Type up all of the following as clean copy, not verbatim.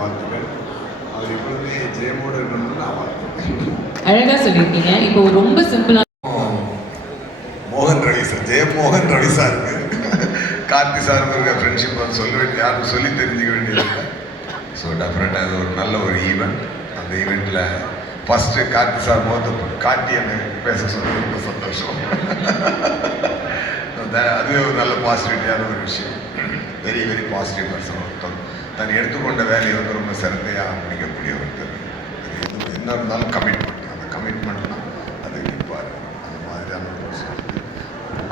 வாழ்த்துக்கள். அவர் எப்பொழுதுமே ஜெயமோடு இருக்கணும்னு நான் வாழ்த்துக்கிறேன். அழகா சொல்லியிருக்கீங்க. இப்போ ரொம்ப சிம்பிளா மோகன் ரவி சார், ஜெயமோகன் ரவி சாருக்கு கார்த்தி சாருக்கு இருக்க ஃப்ரெண்ட்ஷிப் வந்து சொல்ல வேண்டிய யாரும் சொல்லி தெரிஞ்சுக்க வேண்டியதில்லை. ஸோ டெஃபினட்டாக அது ஒரு நல்ல ஒரு ஈவெண்ட். அந்த ஈவெண்ட்டில் ஃபஸ்ட்டு கார்த்தி சார் முகத்தை காட்டி என்னை பேச சொன்னது ரொம்ப சந்தோஷம். அதுவே ஒரு நல்ல பாசிட்டிவிட்டியான ஒரு விஷயம். Very very positive person. தன் எடுத்துக்கொண்ட வேலையை வந்து ரொம்ப சிறந்தையாக முடிக்கக்கூடிய ஒருத்தர். அது எது என்ன இருந்தாலும் கமிட்மெண்ட், அந்த கமிட்மெண்ட்னா அது நிற்பார். அந்த மாதிரியான ஒரு விஷயம்.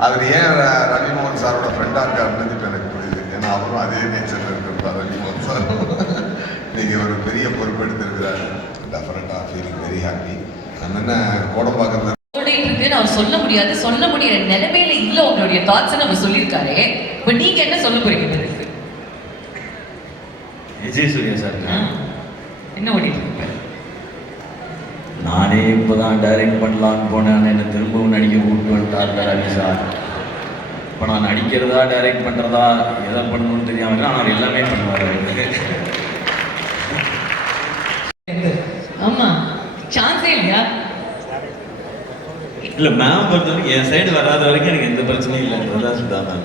அவர் ஏன் ரவிமோகன் சாரோட ஃப்ரெண்டாக இருக்காருன்னு இப்போ எனக்கு புரியுது. ஏன்னா அவரும் அதே நேச்சரில் இருக்கிறார் ரவிமோகன் சாரும். நீங்கள் ஒரு பெரிய பொறுப்பு எடுத்திருக்கிறாரு. டெஃபினட்டாக ஃபீலிங் வெரி ஹாப்பி. நம்ம என்ன கோடம்பாக்கம் அவர் சொல்ல முடியாது, சொல்ல முடியற நிலைமையில இல்ல உங்களுடைய தாட்ஸ் அவர் சொல்லியிருக்காரு. இப்போ நீங்க என்ன சொல்ல போறீங்க? விஜய் சூர்யா சார் என்ன ஓடிட்டு இருக்கு? நானே இப்போதான் டைரக்ட் பண்ணலான்னு போனேன். என்னை திரும்பவும் நடிக்க கூப்பிட்டு வந்துட்டார் ரவி சார். இப்போ நான் நடிக்கிறதா டைரக்ட் பண்ணுறதா எதை பண்ணணும்னு தெரியாமல் ஆனால் அவர் எல்லாமே பண்ணுவார். ஆமா, சான்ஸே இல்லையா? இல்லை மேம் பொறுத்த வரைக்கும் என் சைடு வராத வரைக்கும் எனக்கு எந்த பிரச்சனையும் இல்லைன்றதான் சுதாதான்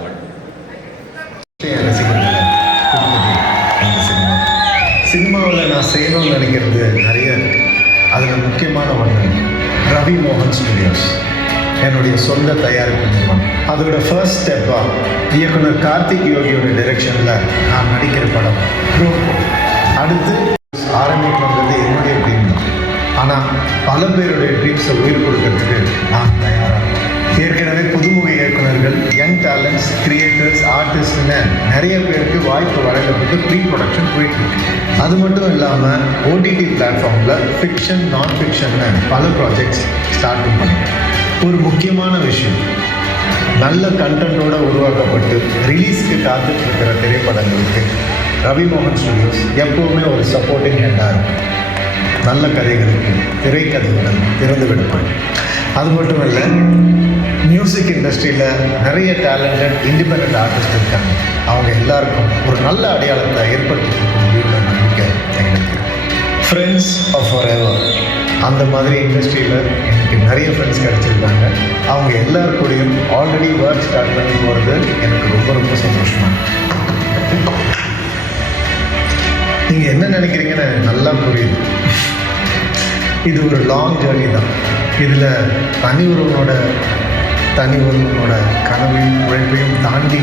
சினிமாவில் நான் செய்யணும்னு நினைக்கிறது நிறைய இருக்குது. அதில் முக்கியமான ஒன்று ரவி மோகன் ஸ்டுடியோஸ், என்னுடைய சொந்த தயாரிப்பு நிறுவனம். அதோட ஃபர்ஸ்ட் ஸ்டெப்பாக இயக்குனர் கார்த்திக் யோகியோட டைரெக்ஷனில் நான் நடிக்கிற படம் அடுத்து ஆரம்பிக்கணுங்கிறது என்னுடைய ட்ரீம் தான். ஆனால் பல பேருடைய ட்ரீம்ஸை உயிர் கொடுக்கறதுக்கு நான் தயாராக. ஏற்கனவே புதுமுக இயக்குநர்கள், யங் டேலண்ட்ஸ், கிரியேட்டர்ஸ், ஆர்டிஸ்ட்னு நிறைய பேருக்கு வாய்ப்பு வழங்கப்பட்டு ப்ரீ ப்ரொடக்ஷன் போயிட்டுருக்கு. அது மட்டும் இல்லாமல் ஓடிடி பிளாட்ஃபார்மில் ஃபிக்ஷன், நான் ஃபிக்ஷன்னு பல ப்ராஜெக்ட்ஸ் ஸ்டார்ட்டும் பண்ணிட்டேன். ஒரு முக்கியமான விஷயம், நல்ல கண்டென்ட்டோடு உருவாக்கப்பட்டு ரிலீஸ்க்கு காத்துட்டு இருக்கிற திரைப்படங்களுக்கு ரவி மோகன் ஸ்டுடியோஸ் எப்போவுமே ஒரு சப்போர்ட்டிங் ஹெட்டாக இருக்கும். நல்ல கதைகளுக்கு திரைக்கதைகளை திறந்து விடுப்பாங்க. அது மட்டும் இல்லை, மியூசிக் இண்டஸ்ட்ரியில் நிறைய டேலண்டட் இண்டிபெண்ட் ஆர்டிஸ்ட் இருக்காங்க. அவங்க எல்லாருக்கும் ஒரு நல்ல அடையாளத்தை ஏற்படுத்தி கொடுக்க முடியும்னு நம்பிக்கை எங்களுக்கு. ஃப்ரெண்ட்ஸ் ஆஃப் ஃபாரெவர், அந்த மாதிரி இண்டஸ்ட்ரியில் எனக்கு நிறைய ஃப்ரெண்ட்ஸ் கிடச்சிருக்காங்க. அவங்க எல்லாருக்கூடையும் ஆல்ரெடி ஒர்க் ஸ்டார்ட் பண்ணி போகிறது எனக்கு ரொம்ப ரொம்ப சந்தோஷமாக. நீங்கள் என்ன நினைக்கிறீங்கன்னு நல்லா புரியுது. இது ஒரு லாங் ஜேர்னி தான். இதில் தனி ஒருவனோட கனவையும் உழைப்பையும் தாண்டி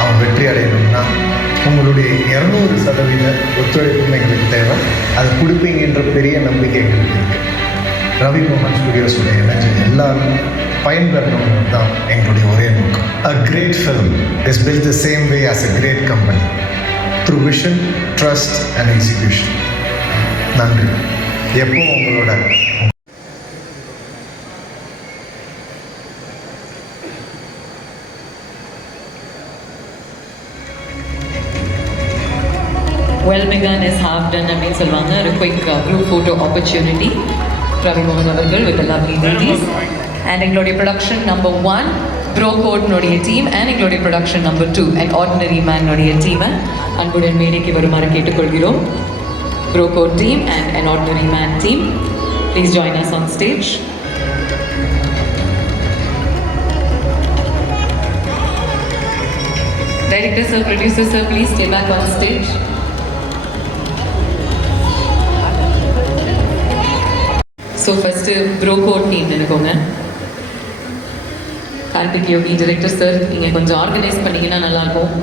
அவன் வெற்றி அடையணும்னா உங்களுடைய 200% ஒத்துழைப்பும் எங்களுக்கு தேவை. அது கொடுப்பீங்கன்ற பெரிய நம்பிக்கை எங்களுக்கு இருக்குது. ரவி மோகன் ஸ்டுடியோஸுடைய இளைஞர் எல்லாரும் பயன்பெறணும்னு தான் எங்களுடைய ஒரே நோக்கம். A great film is built the same way as a great company, through vision, trust and execution. நன்றி. எப்போ உங்களோட Well begun is half done அப்படின்னு சொல்லுவாங்க. ஒரு quick group photo opportunity. Ravi மோகன் அவர்கள் with the lovely ladies. And எங்களுடைய production number 1 Bro கோட்னுடைய டீம் அண்ட் எங்களுடைய ப்ரொடக்ஷன் நம்பர் 2 அண்ட் ஆர்டினரி மேனுடைய டீமை அன்புடன் மேடைக்கு வருமாறு கேட்டுக்கொள்கிறோம். Bro code team and an ordinary man team, please join us on stage. Director sir, producer sir, please stay back on stage. So first bro code team இருக்கோங்க. கார்த்திக் யோகி director sir, நீங்கள் கொஞ்சம் organise பண்ணிங்கன்னா நல்லாயிருக்கும்.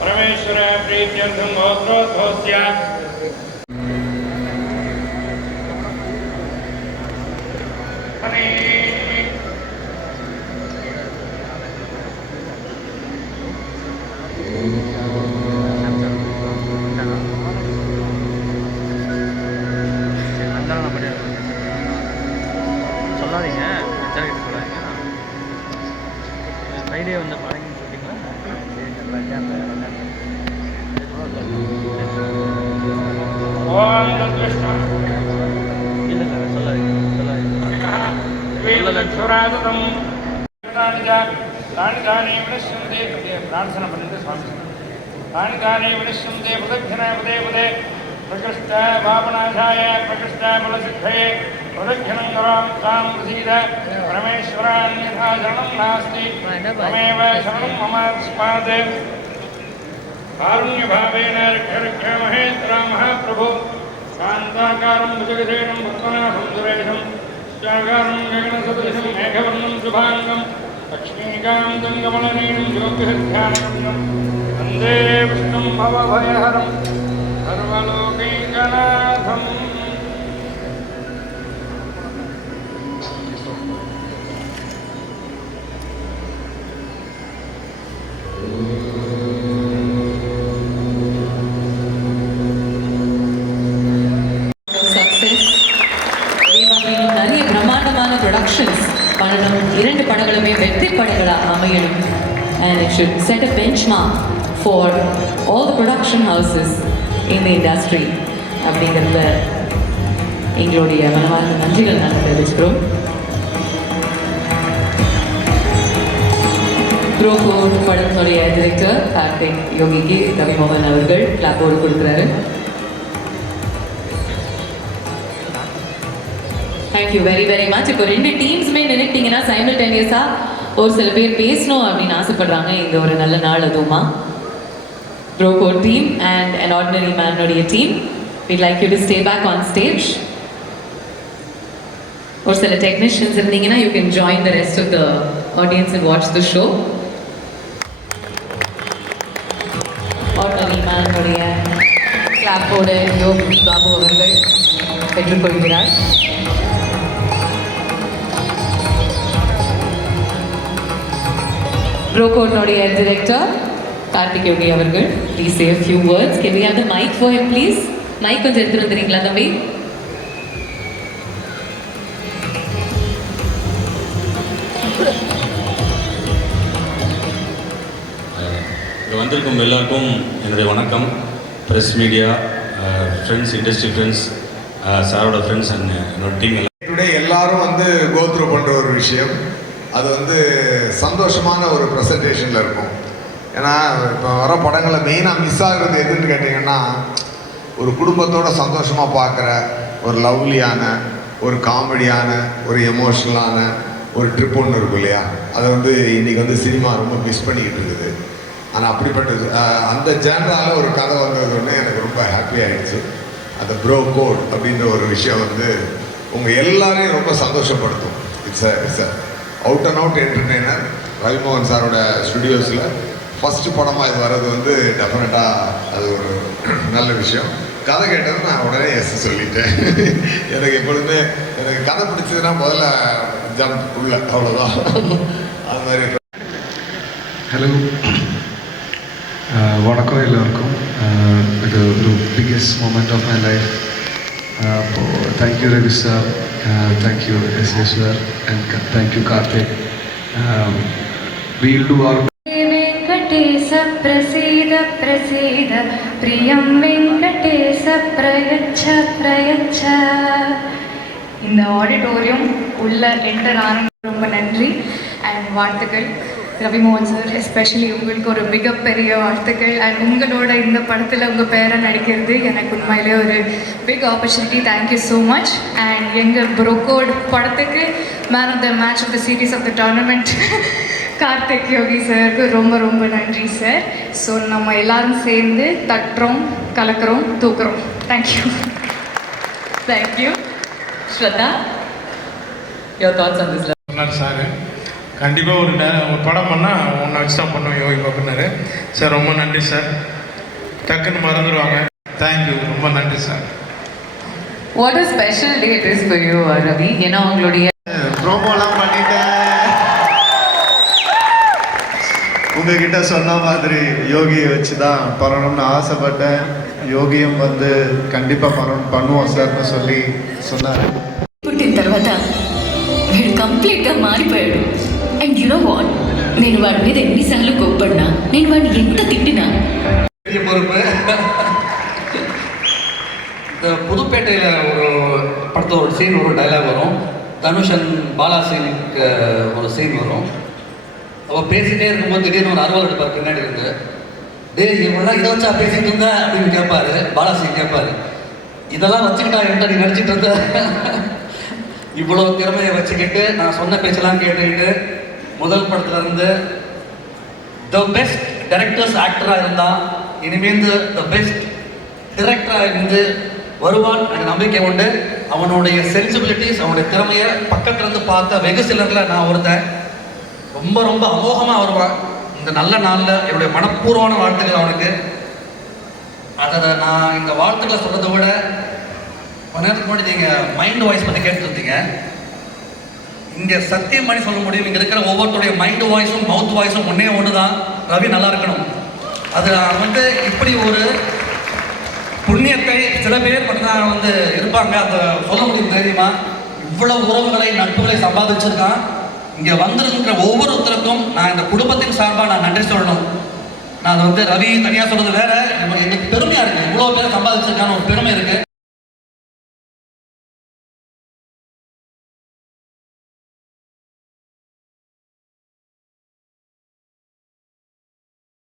परमेश्वर प्रीत्यर्थं गोत्रोद्भवस्य परमेश्वरादतं तानि तानि विनश्यन्ते प्रार्थना पठन्ति स्वामी तानि तानि विनश्यन्ते प्रदक्षिणे पदे पदे प्रकृष्ट पापनाशाय प्रकृष्ट बलसिद्धये प्रदक्षिणं करोमि तां प्रसीद परमेश्वरान्यथा शरणं नास्ति त्वमेव शरणं मम स्मात् कारुण्यभावेन रक्ष महेन्द्रा महाप्रभो शान्ताकारं भुजगशेनं पद्मनाभं सुरेशं चाकारं गगनसदृशं मेघवर्णं शुभाङ्गं लक्ष्मीकान्तं कमलनीलं योग्यध्यानं वन्दे विष्णुं भवभयहरं सर्वलोकैकनाथम् நிறைய பிரம்மாண்டமான ப்ரொடக்ஷன்ஸ் பண்ணணும், 2 படங்களுமே வெற்றி படங்களாக அமையணும். And it should set a benchmark for all the production houses in the industry அப்படிங்கிறத எங்களுடைய மனமார்ந்த நன்றிகள் நாங்கள் தெரிவிச்சுக்கிறோம். ப்ரோகோட் படத்தினுடைய டைரக்டர் கார்த்திக் யோகிக்கு ரவி மோகன் அவர்கள் கிளாப்போடு கொடுக்குறாரு. Thank you very much. இப்போ 2 டீம்ஸுமே நினைக்கிட்டீங்கன்னா சைமல்டேனியஸாக ஒரு சில பேர் பேசணும் அப்படின்னு ஆசைப்படுறாங்க. இந்த ஒரு நல்ல நாள் அதுவுமா. Bro Code team and an ordinary man-உடைய டீம், we'd like you to stay back on stage. ஒரு சில டெக்னீஷியன்ஸ் இருந்தீங்கன்னா you can join the rest of the audience and watch the show. ordinary man-உடைய கிளாப்போட Yogi Babu அவர்கள் பெற்றுக்கொள்கிறார். ப்ரோகோட்னுடைய டைரக்டர் கார்த்திக் யோகி அவர்கள், please say a few words. Can we have the mic for him please? Mic கொஞ்சம் எடுத்துட்டு வந்துறீங்களா தம்பி? இங்கே வந்திருக்கும் எல்லாருக்கும் என்னுடைய வணக்கம். Press media friends, industry friends, சாரோட ஃப்ரெண்ட்ஸ் அண்ட் என்னோட டீம் டுடே எல்லாரும் வந்து கோத்ரூ பண்ணுற ஒரு விஷயம், அது வந்து சந்தோஷமான ஒரு ப்ரெசன்டேஷனில் இருக்கும். ஏன்னா இப்போ வர படங்களை மெயினாக மிஸ் ஆகுறது எதுன்னு கேட்டிங்கன்னா, ஒரு குடும்பத்தோட சந்தோஷமாக பார்க்குற ஒரு லவ்லியான, ஒரு காமெடியான, ஒரு எமோஷ்னலான ஒரு ட்ரிப் ஒன்று இருக்கும் இல்லையா, அதை வந்து இன்றைக்கி வந்து சினிமா ரொம்ப மிஸ் பண்ணிக்கிட்டு இருக்குது. ஆனால் அப்படிப்பட்டது அந்த ஜேனரால் ஒரு கதை வந்ததுன்னு எனக்கு ரொம்ப ஹாப்பி ஆகிடுச்சு. அந்த ப்ரோ கோட் அப்படின்ற ஒரு விஷயம் வந்து உங்கள் எல்லாரையும் ரொம்ப சந்தோஷப்படுத்தும். It's out and out entertainer. Ravi Mohan சாரோட ஸ்டுடியோஸில் ஃபஸ்ட்டு படமாக இது வர்றது வந்து டெஃபினட்டாக அது ஒரு நல்ல விஷயம். கதை கேட்டது நான் உடனே எஸ் சொல்லிட்டேன். எனக்கு எப்பொழுதுமே எனக்கு கதை பிடிச்சதுன்னா முதல்ல ஜம்ப் உள்ள, அவ்வளோதான். அது மாதிரி. ஹலோ, வணக்கம் எல்லாருக்கும். இது ஒரு biggest moment of my life. அப்போது thank you Ravi sir, thank you S sir, and thank you Karthik. வீல் டூ ஆர் वेङ्कटेश प्रसीद प्रसीद प्रियं वेङ्कटेश प्रयच्छ प्रयच्छ. இந்த ஆடிட்டோரியம் உள்ள என்டர் ஆன ரொம்ப நன்றி அண்ட் வாழ்த்துக்கள். ரவிமோகன் சார், எஸ்பெஷலி உங்களுக்கு ஒரு மிகப்பெரிய வாழ்த்துக்கள். அண்ட் உங்களோட இந்த படத்தில் உங்கள் பேரை நடிக்கிறது எனக்கு உண்மையிலே ஒரு big opportunity. Thank you so much. And எங்கள் ப்ரோகோட் படத்துக்கு man of the match of the series of the tournament Karthik Yogi சாருக்கு ரொம்ப ரொம்ப நன்றி சார். ஸோ நம்ம எல்லாரும் சேர்ந்து தட்டுறோம், கலக்கிறோம், தூக்குறோம். Thank you. Thank you. Shraddha, your thoughts on this? சொன்னார் சார், கண்டிப்பாக ஒரு படம் பண்ணால் ஒன்றை வச்சு தான் பண்ணுவோம் யோகி பாபுனாரு சார். ரொம்ப நன்றி சார். டக்குன்னு மறந்துடுவாங்க. தேங்க்யூ, ரொம்ப நன்றி sir. What a special day it is for you Ravi. ஏன்னா உங்களுடைய ப்ரோமோலாம் பண்ணிட்டேன். உங்ககிட்ட சொன்ன மாதிரி யோகியை வச்சு தான் பண்ணணும்னு ஆசைப்பட்டேன். யோகியும் வந்து கண்டிப்பாக பண்ணுவோம் சார்னு சொல்லி சொன்னார். పుట్టిన తర్వాత వీడు కంప్లీట్గా మారిపోయాడు. అండ్ యు నో వాట్, నేను వాడి మీద ఎన్నిసార్లు కోప్పడినా, నేను వాడిని ఎంత తిట్టినా பொறுப்பு. இந்த புதுப்பேட்டையில் ஒரு படத்தோட சீன், ஒரு டைலாக் வரும். தனுஷ் அண்ட் பாலா சீனுக்கு ஒரு சீன் வரும். அவள் பேசிகிட்டே இருக்கும்போது திடீர்னு ஒரு அறுவல் எடுப்பார் பின்னாடி இருந்து. டேய் இவனா இதை வச்சா பேசிகிட்டு இருந்த அப்படின்னு கேட்பாரு. பாலா சீன் கேட்பாரு, இதெல்லாம் வச்சுக்கிட்டா என்கிட்ட நீ நடிச்சிட்டு இருந்த? இவ்வளோ திறமையை வச்சுக்கிட்டு நான் சொன்ன பேச்செல்லாம் கேட்டுக்கிட்டு முதல் படத்துல இருந்து த பெஸ்ட் டைரக்டர்ஸ் ஆக்டராக இருந்தால் இனிமேல் த பெஸ்ட் டிரெக்டராக இருந்து வருவான் எனக்கு நம்பிக்கை உண்டு. அவனுடைய சென்சிபிலிட்டிஸ், அவனுடைய திறமையை பக்கத்துலேருந்து பார்த்த வெகு சிலரில் நான் ஒருத்தன். ரொம்ப ரொம்ப அமோகமாக வருவான். இந்த நல்ல நாளில் என்னுடைய மனப்பூர்வமான வாழ்த்துக்கள் அவனுக்கு. அதை நான் இந்த வாழ்த்துக்களை சொல்கிறத விட கொஞ்ச நேரத்துக்கு முன்னாடி நீங்கள் மைண்ட் வாய்ஸ் பற்றி கேட்டுருந்தீங்க. இங்கே சத்தியம் பண்ணி சொல்ல முடியும், இங்கே இருக்கிற ஒவ்வொருத்தருடைய மைண்ட் வாய்ஸும் மவுத் வாய்ஸும் ஒன்று தான், ரவி நல்லா இருக்கணும். அது வந்து இப்படி ஒரு புண்ணியத்தை சில பேர் மட்டும்தான் இருப்பாங்க, அதை சொல்ல முடியும் தைரியமா. இவ்வளவு உறவுகளை நட்புகளை சம்பாதிச்சிருக்கான். இங்கே வந்திருக்கிற ஒவ்வொருத்தருக்கும் நான் இந்த குடும்பத்தின் சார்பாக நான் நன்றி சொல்லணும். நான் அதை ரவி தனியாக சொல்றது வேற, எனக்கு பெருமையாக இருக்குது. இவ்வளோ பேர் சம்பாதிச்சிருக்கான்னு ஒரு பெருமை இருக்குது.